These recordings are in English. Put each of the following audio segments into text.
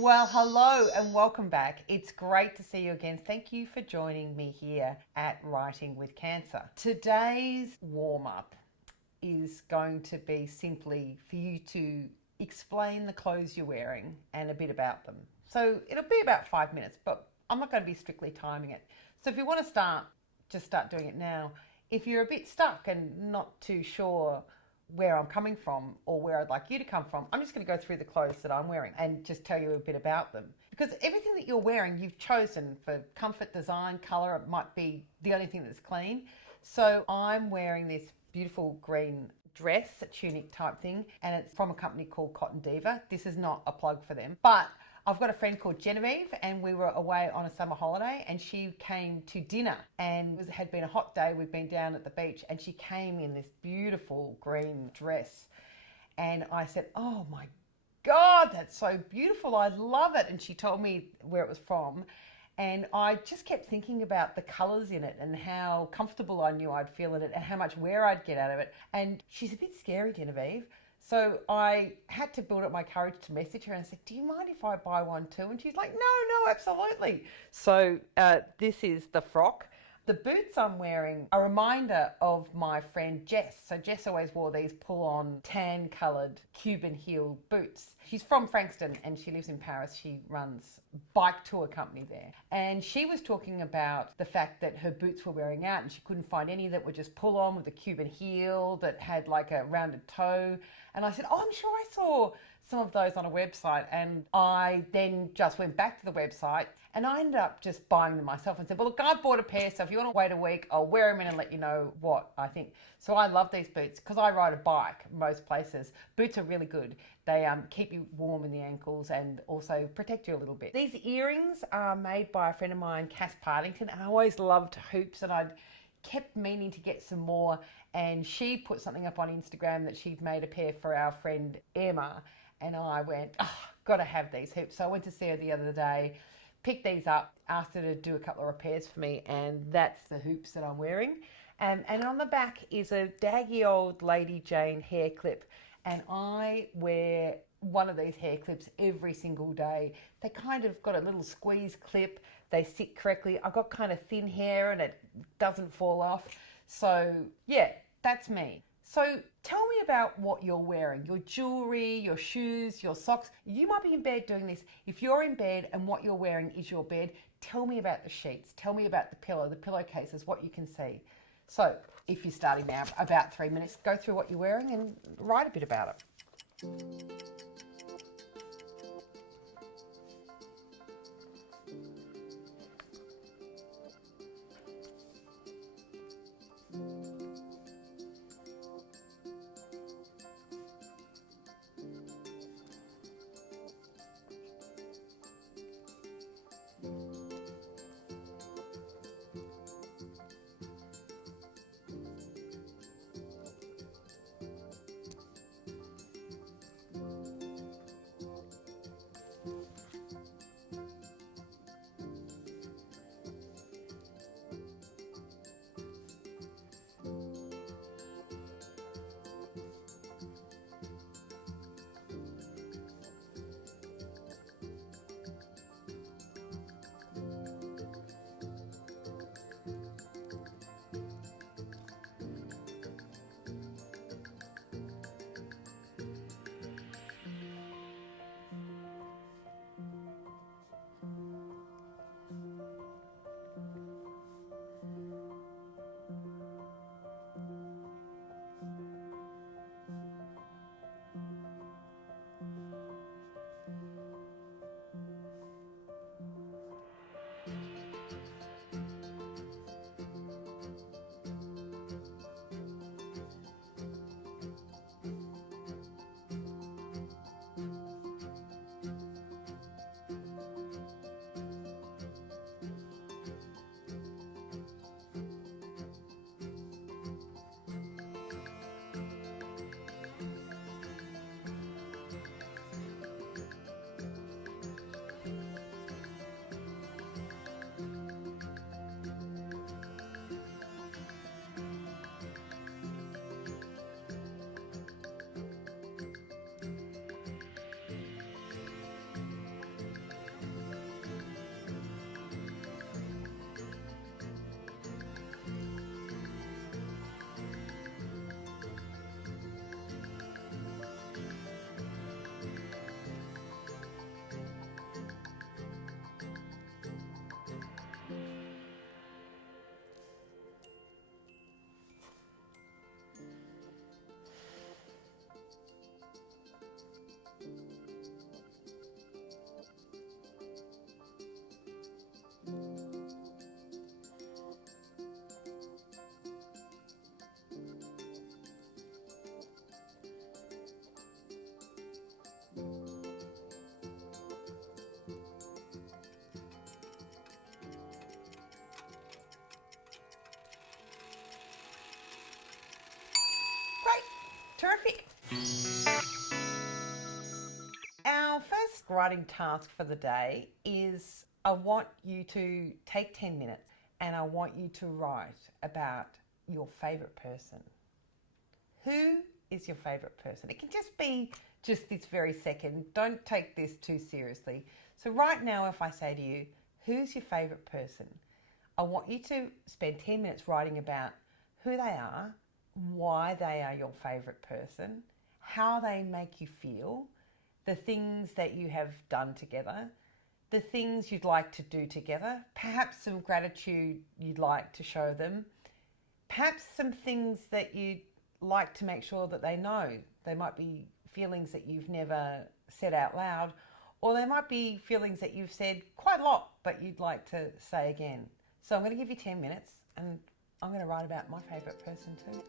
Well, hello and welcome back. It's great to see you again. Thank you for joining me here at Writing with Cancer. Today's warm-up is going to be simply for you to explain the clothes you're wearing and a bit about them. So it'll be about 5 minutes, but I'm not going to be strictly timing it. So if you want to start, just start doing it now. If you're a bit stuck and not too sure where I'm coming from or where I'd like you to come from, I'm just going to go through the clothes that I'm wearing and just tell you a bit about them. Because everything that you're wearing, you've chosen for comfort, design, colour. It might be the only thing that's clean. So I'm wearing this beautiful green dress, a tunic type thing, and it's from a company called Cotton Diva. This is not a plug for them, but I've got a friend called Genevieve and we were away on a summer holiday and she came to dinner and it had been a hot day. We'd been down at the beach and she came in this beautiful green dress and I said, oh my God, that's so beautiful. I love it. And she told me where it was from. And I just kept thinking about the colours in it and how comfortable I knew I'd feel in it and how much wear I'd get out of it. And she's a bit scary, Genevieve. So I had to build up my courage to message her and say, do you mind if I buy one too? And she's like, no, absolutely. So this is the frock. The boots I'm wearing are a reminder of my friend Jess. So Jess always wore these pull-on tan-coloured Cuban heel boots. She's from Frankston and she lives in Paris. She runs bike tour company there. And she was talking about the fact that her boots were wearing out and she couldn't find any that were just pull-on with a Cuban heel that had like a rounded toe. And I said, oh, I'm sure I saw some of those on a website. And I then just went back to the website and I ended up just buying them myself and said, well, look, I've bought a pair, so if you want to wait a week, I'll wear them in and let you know what I think. So I love these boots because I ride a bike most places. Boots are really good. They keep you warm in the ankles and also protect you a little bit. These earrings are made by a friend of mine, Cass Partington, and I always loved hoops and I'd kept meaning to get some more, and she put something up on Instagram that she'd made a pair for our friend Emma, and I went, oh, gotta have these hoops. So I went to see her the other day, picked these up, asked her to do a couple of repairs for me, and that's the hoops that I'm wearing. And on the back is a daggy old Lady Jane hair clip, and I wear one of these hair clips every single day. They kind of got a little squeeze clip, they sit correctly. I've got kind of thin hair and it doesn't fall off. So yeah, that's me. So tell me about what you're wearing, your jewellery, your shoes, your socks. You might be in bed doing this. If you're in bed and what you're wearing is your bed, tell me about the sheets. Tell me about the pillow, the pillowcases, what you can see. So if you're starting now, about 3 minutes, go through what you're wearing and write a bit about it. Terrific. Our first writing task for the day is I want you to take 10 minutes and I want you to write about your favourite person. Who is your favourite person? It can just be just this very second. Don't take this too seriously. So right now, if I say to you, who's your favourite person? I want you to spend 10 minutes writing about who they are, why they are your favourite person, how they make you feel, the things that you have done together, the things you'd like to do together, perhaps some gratitude you'd like to show them, perhaps some things that you'd like to make sure that they know. They might be feelings that you've never said out loud, or they might be feelings that you've said quite a lot but you'd like to say again. So I'm going to give you 10 minutes and I'm going to write about my favourite person too.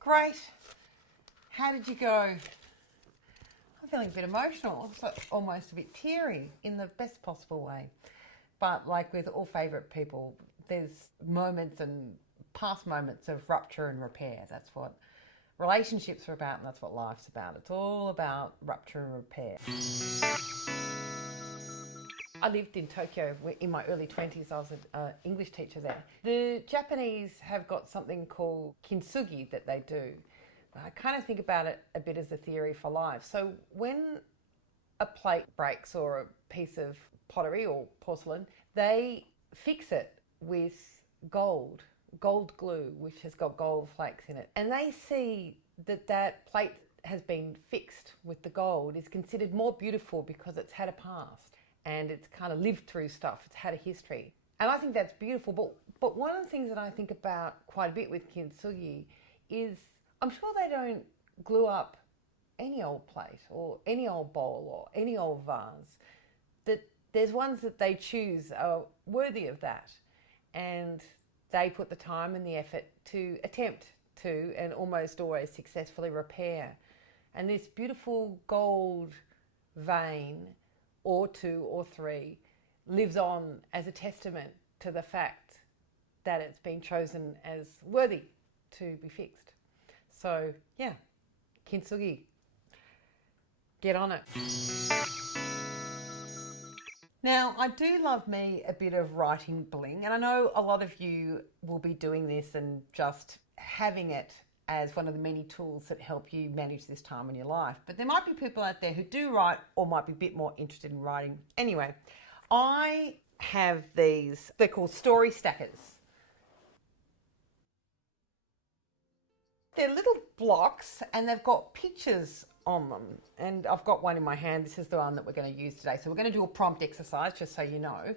Great. How did you go? I'm feeling a bit emotional. It's like almost a bit teary in the best possible way. But like with all favourite people, there's moments and past moments of rupture and repair. That's what relationships are about, and that's what life's about. It's all about rupture and repair. I lived in Tokyo in my early 20s. I was an English teacher there. The Japanese have got something called kintsugi that they do. I kind of think about it a bit as a theory for life. So when a plate breaks or a piece of pottery or porcelain, they fix it with gold glue, which has got gold flakes in it. And they see that that plate has been fixed with the gold is considered more beautiful because it's had a past. And it's kind of lived through stuff. It's had a history. And I think that's beautiful. But one of the things that I think about quite a bit with kintsugi is I'm sure they don't glue up any old plate or any old bowl or any old vase. That there's ones that they choose are worthy of that. And they put the time and the effort to attempt to and almost always successfully repair. And this beautiful gold vein or two or three lives on as a testament to the fact that it's been chosen as worthy to be fixed. So yeah, kintsugi, get on it. Now, I do love me a bit of writing bling, and I know a lot of you will be doing this and just having it as one of the many tools that help you manage this time in your life. But there might be people out there who do write or might be a bit more interested in writing. Anyway, I have these, they're called story stackers. They're little blocks and they've got pictures on them. And I've got one in my hand. This is the one that we're going to use today. So we're going to do a prompt exercise, just so you know.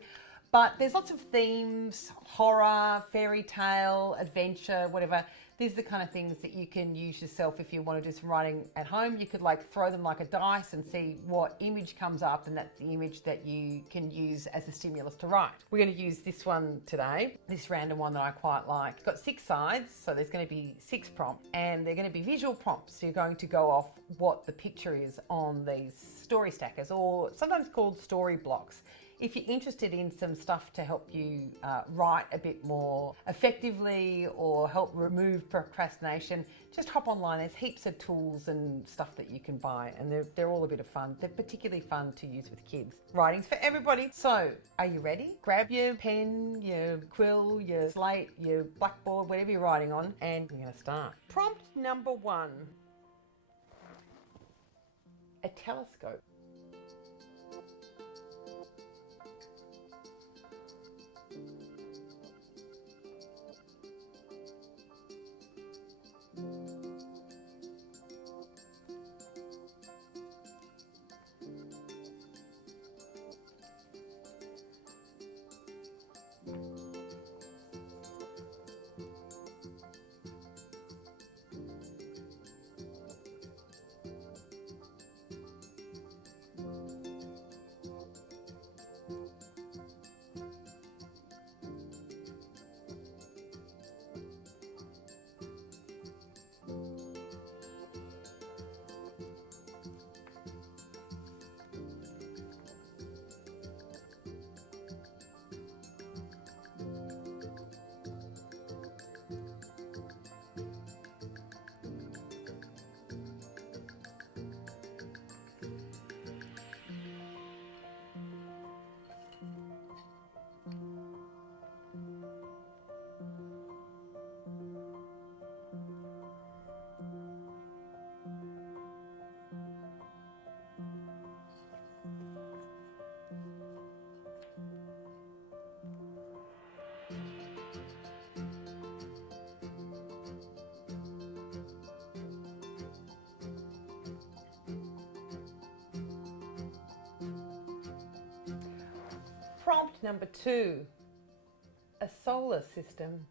But there's lots of themes, horror, fairy tale, adventure, whatever. These are the kind of things that you can use yourself if you want to do some writing at home. You could like throw them like a dice and see what image comes up, and that's the image that you can use as a stimulus to write. We're going to use this one today, this random one that I quite like. It's got 6 sides, so there's going to be 6 prompts, and they're going to be visual prompts. So you're going to go off what the picture is on these story stackers, or sometimes called story blocks. If you're interested in some stuff to help you write a bit more effectively or help remove procrastination, just hop online. There's heaps of tools and stuff that you can buy, and they're all a bit of fun. They're particularly fun to use with kids. Writing's for everybody. So, are you ready? Grab your pen, your quill, your slate, your blackboard, whatever you're writing on, and we're going to start. Prompt number 1. A telescope. Prompt number 2, a solar system.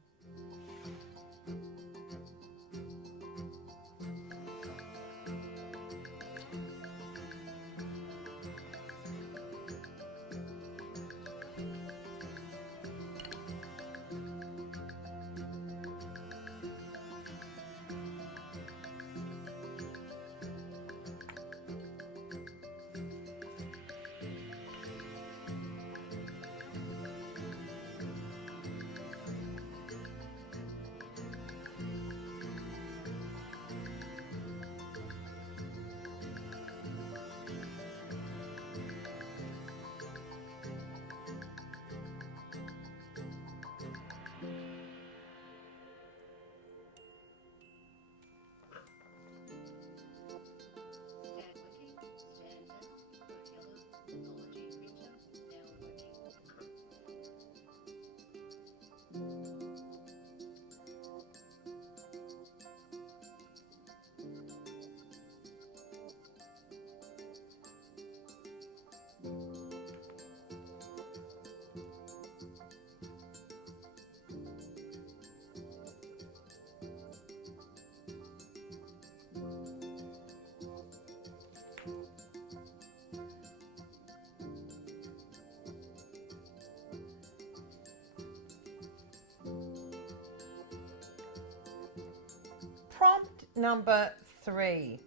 Prompt number 3.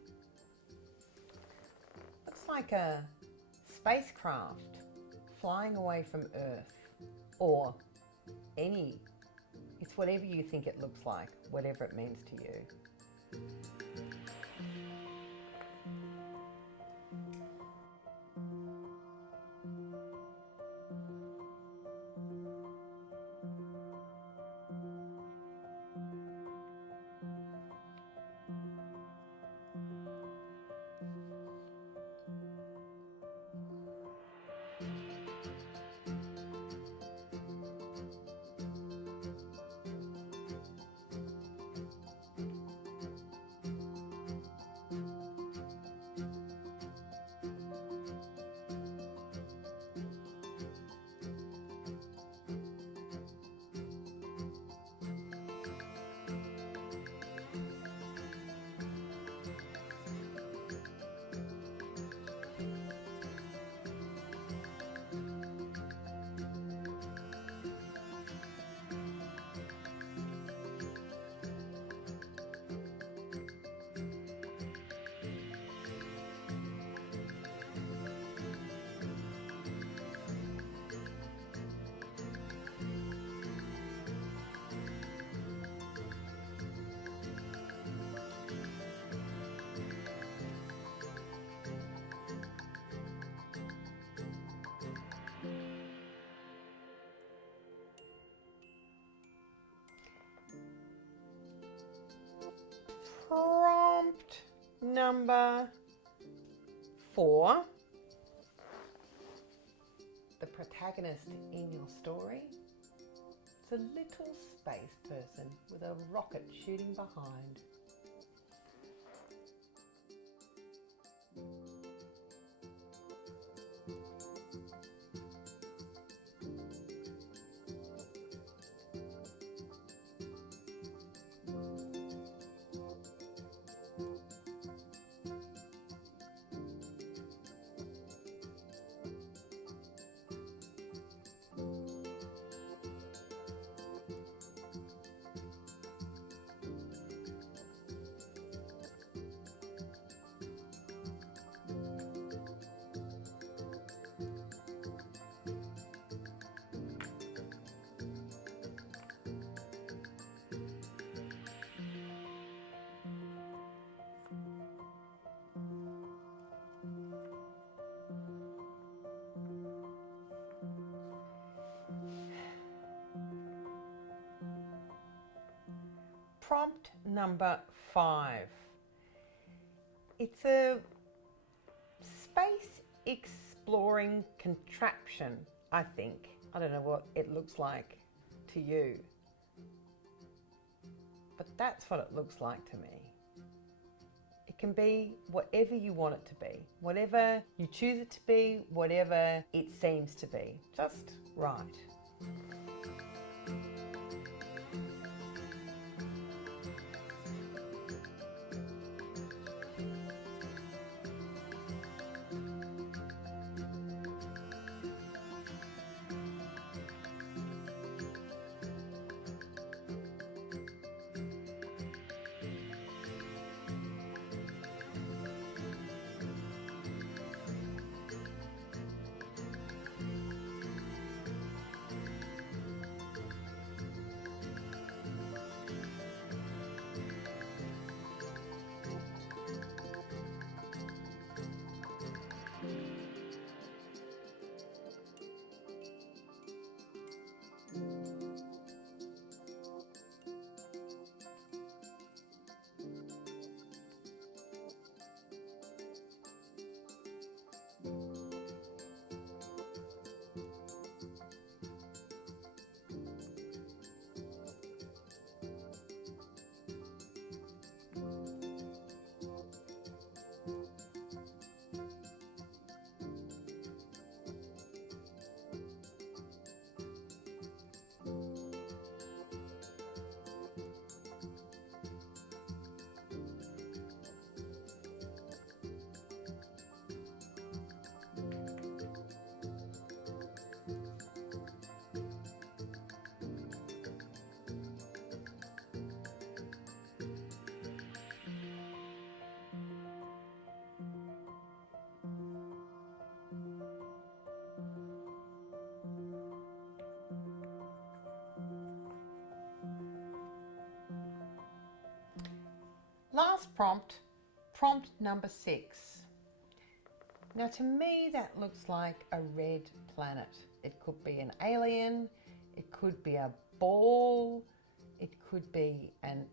Looks like a spacecraft flying away from Earth, or it's whatever you think it looks like, whatever it means to you. Prompt number 4. The protagonist in your story is a little space person with a rocket shooting behind. Prompt number 5. It's a space exploring contraption, I think. I don't know what it looks like to you, but that's what it looks like to me. It can be whatever you want it to be, whatever you choose it to be, whatever it seems to be. Just Right. Last prompt, prompt number 6. Now to me that looks like a red planet. It could be an alien, it could be a ball, it could be an,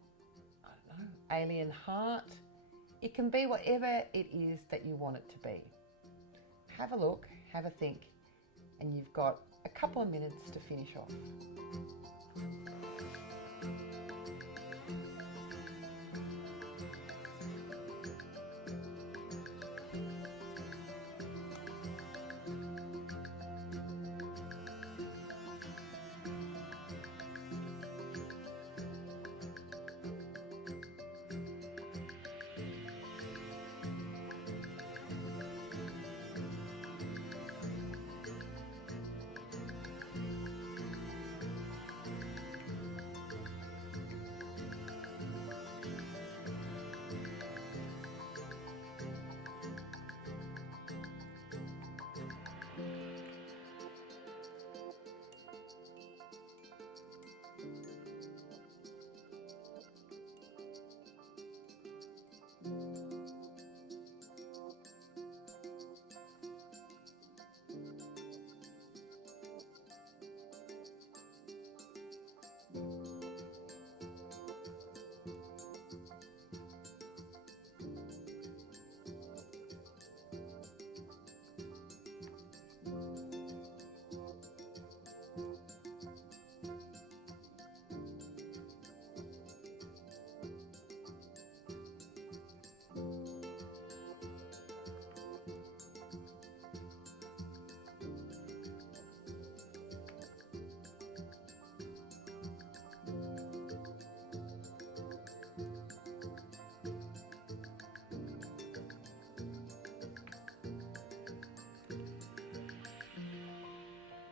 I don't know, alien heart. It can be whatever it is that you want it to be. Have a look, have a think, and you've got a couple of minutes to finish off.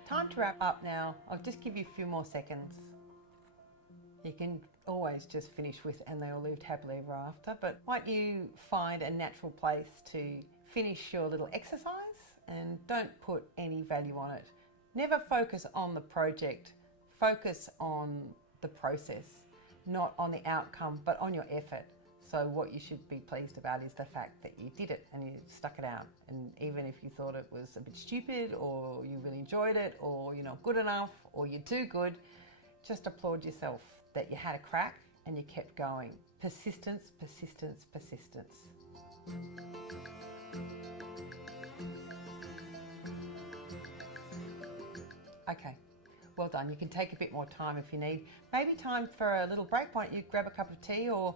Time to wrap up now. I'll just give you a few more seconds. You can always just finish with "and they all lived happily ever after," but why don't you find a natural place to finish your little exercise and don't put any value on it. Never focus on the project, focus on the process, not on the outcome, but on your effort. So what you should be pleased about is the fact that you did it and you stuck it out. And even if you thought it was a bit stupid, or you really enjoyed it, or you're not good enough, or you're too good, just applaud yourself that you had a crack and you kept going. Persistence, persistence, persistence. Okay, well done. You can take a bit more time if you need. Maybe time for a little break. Why don't you grab a cup of tea or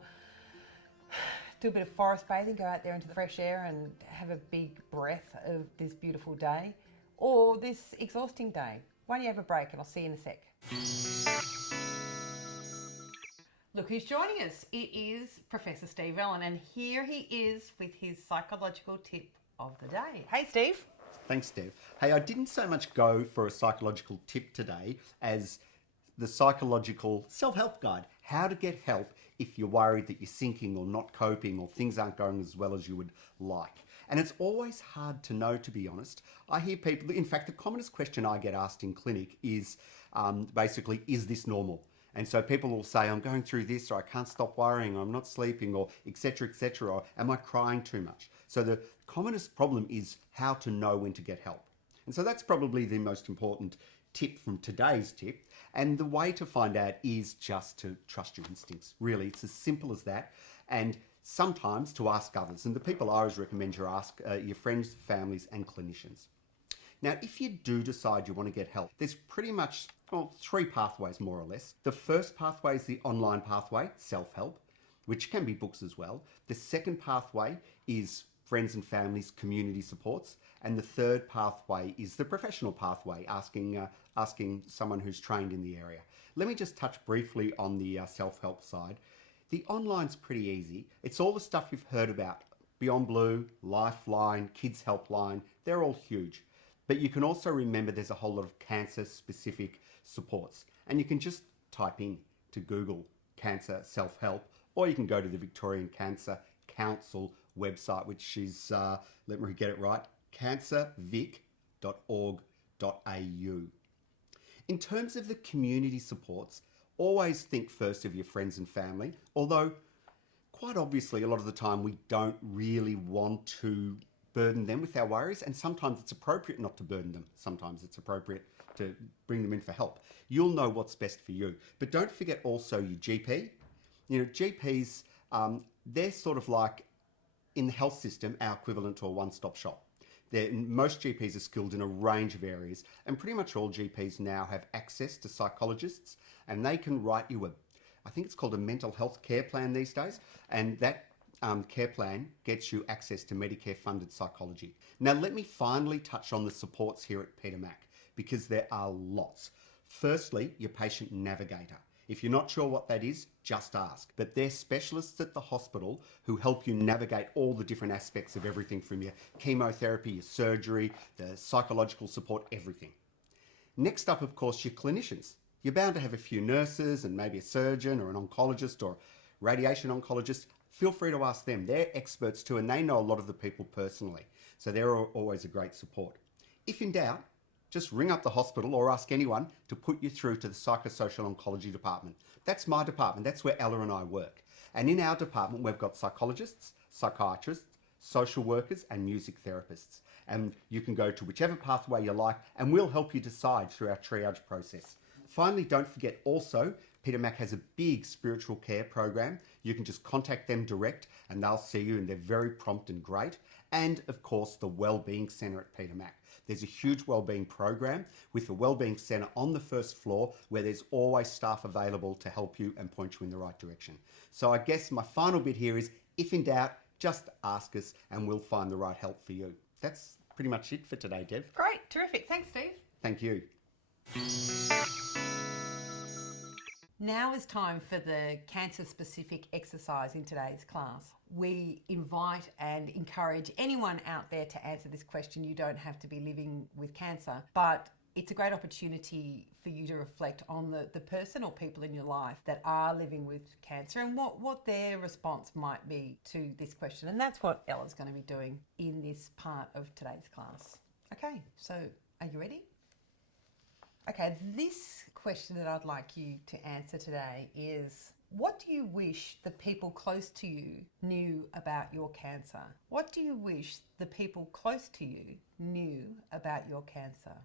do a bit of forest bathing, go out there into the fresh air and have a big breath of this beautiful day or this exhausting day. Why don't you have a break and I'll see you in a sec. Look who's joining us. It is Professor Steve Allen, and here he is with his psychological tip of the day. Hey, Steve. Thanks, Steve. Hey, I didn't so much go for a psychological tip today as the psychological self-help guide. How to get help if you're worried that you're sinking or not coping or things aren't going as well as you would like. And it's always hard to know, to be honest. I hear people, in fact, the commonest question I get asked in clinic is basically, is this normal? And so people will say, I'm going through this, or I can't stop worrying, or I'm not sleeping, or etc., or am I crying too much? So the commonest problem is how to know when to get help. And so that's probably the most important tip from today's tip. And the way to find out is just to trust your instincts. Really, it's as simple as that. And sometimes to ask others. And the people I always recommend you ask your friends, families, and clinicians. Now, if you do decide you want to get help, there's pretty much, three pathways more or less. The first pathway is the online pathway, self-help, which can be books as well. The second pathway is friends and families, community supports. And the third pathway is the professional pathway, asking someone who's trained in the area. Let me just touch briefly on the self-help side. The online's pretty easy. It's all the stuff you've heard about. Beyond Blue, Lifeline, Kids Helpline, they're all huge. But you can also remember there's a whole lot of cancer-specific supports. And you can just type in to Google cancer self-help, or you can go to the Victorian Cancer Council website, which is, let me get it right, cancervic.org.au. In terms of the community supports, always think first of your friends and family, although quite obviously a lot of the time we don't really want to burden them with our worries, and sometimes it's appropriate not to burden them. Sometimes it's appropriate to bring them in for help. You'll know what's best for you. But don't forget also your GP. You know, GPs, they're sort of like, in the health system, our equivalent to a one-stop shop. Most GPs are skilled in a range of areas, and pretty much all GPs now have access to psychologists, and they can write you I think it's called a mental health care plan these days, and that care plan gets you access to Medicare-funded psychology. Now, let me finally touch on the supports here at Peter Mac, because there are lots. Firstly, your patient navigator. If you're not sure what that is, just ask. But they're specialists at the hospital who help you navigate all the different aspects of everything from your chemotherapy, your surgery, the psychological support, everything. Next up, of course, your clinicians. You're bound to have a few nurses and maybe a surgeon or an oncologist or radiation oncologist. Feel free to ask them. They're experts too, and they know a lot of the people personally. So they're always a great support. If in doubt, just ring up the hospital or ask anyone to put you through to the psychosocial oncology department. That's my department. That's where Ella and I work. And in our department, we've got psychologists, psychiatrists, social workers, and music therapists. And you can go to whichever pathway you like, and we'll help you decide through our triage process. Finally, don't forget also, Peter Mac has a big spiritual care program. You can just contact them direct and they'll see you, and they're very prompt and great. And of course, the Wellbeing Centre at Peter Mac. There's a huge wellbeing program with the Wellbeing Centre on the first floor where there's always staff available to help you and point you in the right direction. So I guess my final bit here is, if in doubt, just ask us and we'll find the right help for you. That's pretty much it for today, Dev. Great, terrific. Thanks, Steve. Thank you. Now is time for the cancer-specific exercise in today's class. We invite and encourage anyone out there to answer this question. You don't have to be living with cancer, but it's a great opportunity for you to reflect on the person or people in your life that are living with cancer and what their response might be to this question. And that's what Ella's going to be doing in this part of today's class. Okay, so are you ready? Okay, this question that I'd like you to answer today is, what do you wish the people close to you knew about your cancer? What do you wish the people close to you knew about your cancer?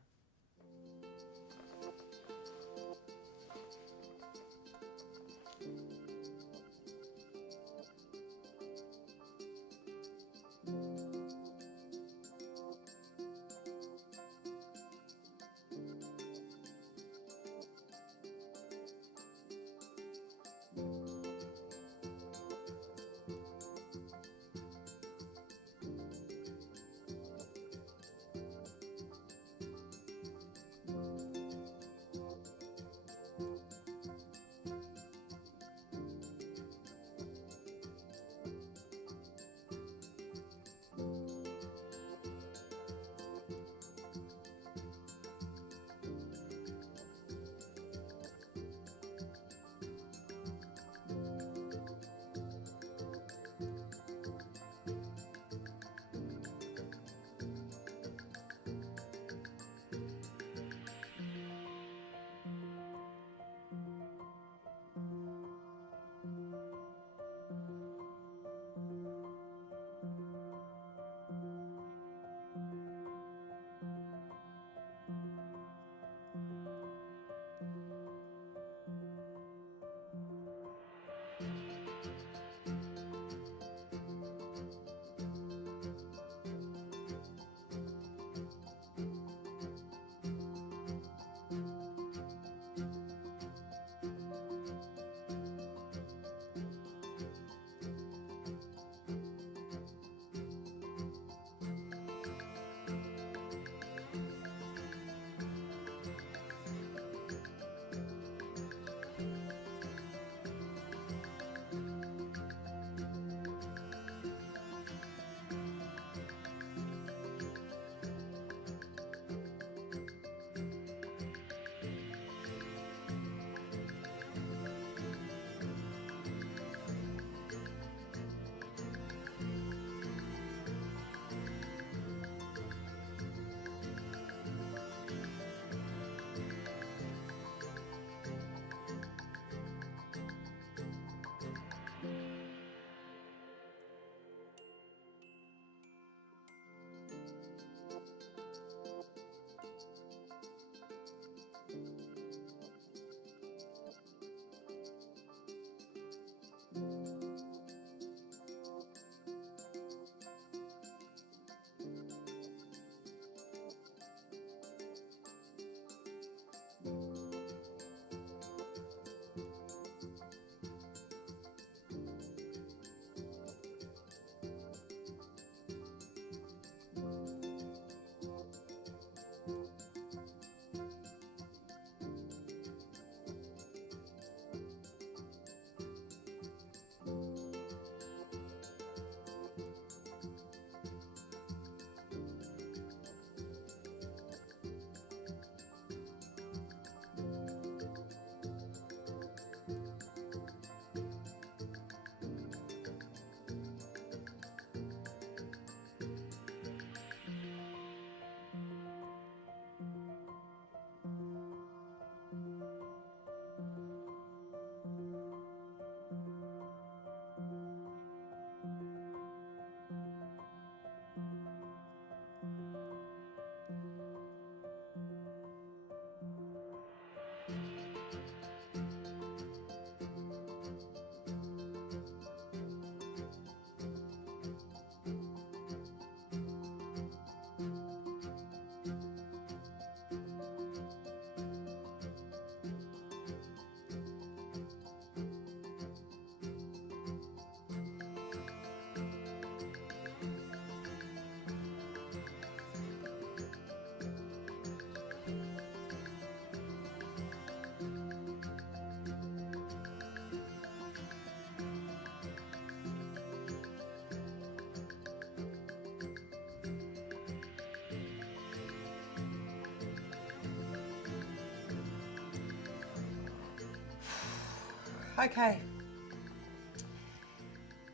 Okay.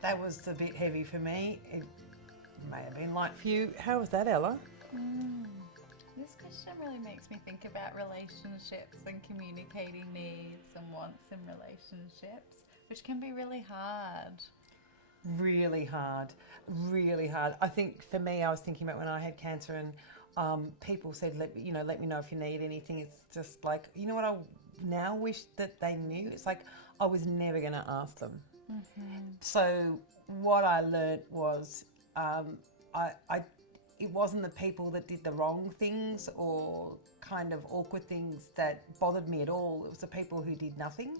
That was a bit heavy for me. It may have been light for you. How was that, Ella? This question really makes me think about relationships and communicating needs and wants in relationships, which can be really hard. Really hard, really hard. I think for me, I was thinking about when I had cancer and people said, let me know if you need anything. It's just like, you know what I now wish that they knew? It's like I was never going to ask them. So what I learnt was it wasn't the people that did the wrong things or kind of awkward things that bothered me at all. It was the people who did nothing.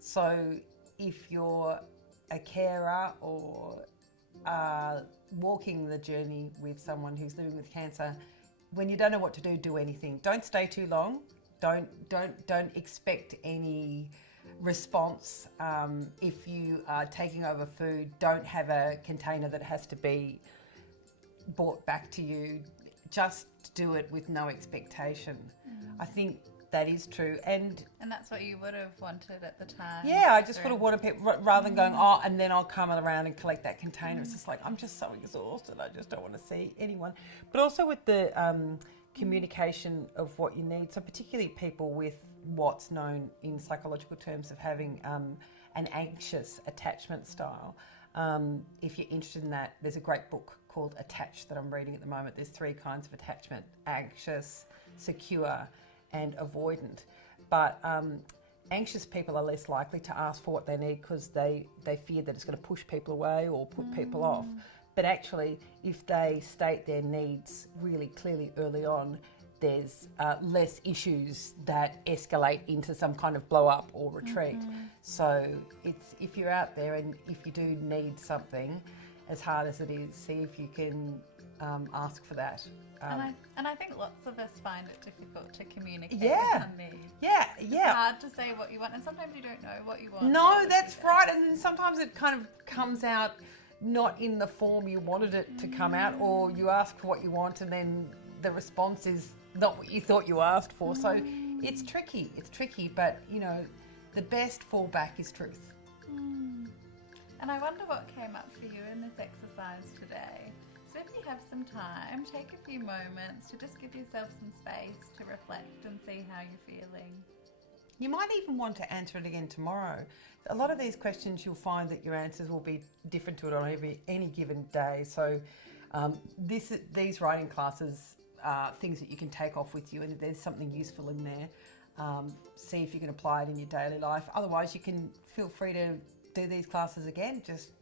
So if you're a carer or walking the journey with someone who's living with cancer, when you don't know what to do, do anything. Don't stay too long. Don't expect any response. If you are taking over food, don't have a container that has to be brought back to you. Just do it with no expectation. I think that is true. And that's what you would have wanted at the time. Yeah, I just would have wanted people, rather than going, and then I'll come around and collect that container. It's just like, I'm just so exhausted. I just don't want to see anyone. But also with the communication of what you need. So particularly people with what's known in psychological terms of having an anxious attachment style. If you're interested in that, there's a great book called Attached that I'm reading at the moment. There's 3 kinds of attachment: anxious, secure, and avoidant. But anxious people are less likely to ask for what they need because they fear that it's going to push people away or put people off. But actually, if they state their needs really clearly early on, there's less issues that escalate into some kind of blow up or retreat. So it's, if you're out there and if you do need something, as hard as it is, see if you can ask for that. And I think lots of us find it difficult to communicate Yeah. our needs. Yeah. It's hard to say what you want, and sometimes you don't know what you want. No, that's right. And then sometimes it kind of comes out not in the form you wanted it to come out, or you ask for what you want and then the response is not what you thought you asked for. So it's tricky, but you know, the best fallback is truth. And I wonder what came up for you in this exercise today. So if you have some time, take a few moments to just give yourself some space to reflect and see how you're feeling. You might even want to answer it again tomorrow. A lot of these questions, you'll find that your answers will be different to it on any given day. So these writing classes are things that you can take off with you, and there's something useful in there. See if you can apply it in your daily life. Otherwise, you can feel free to do these classes again. Just,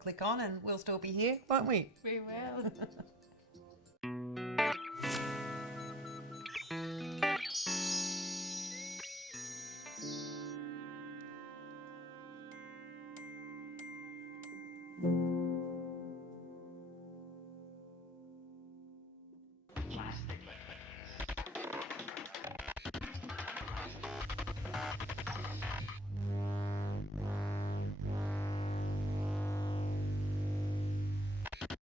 click on and we'll still be here, won't we? We will.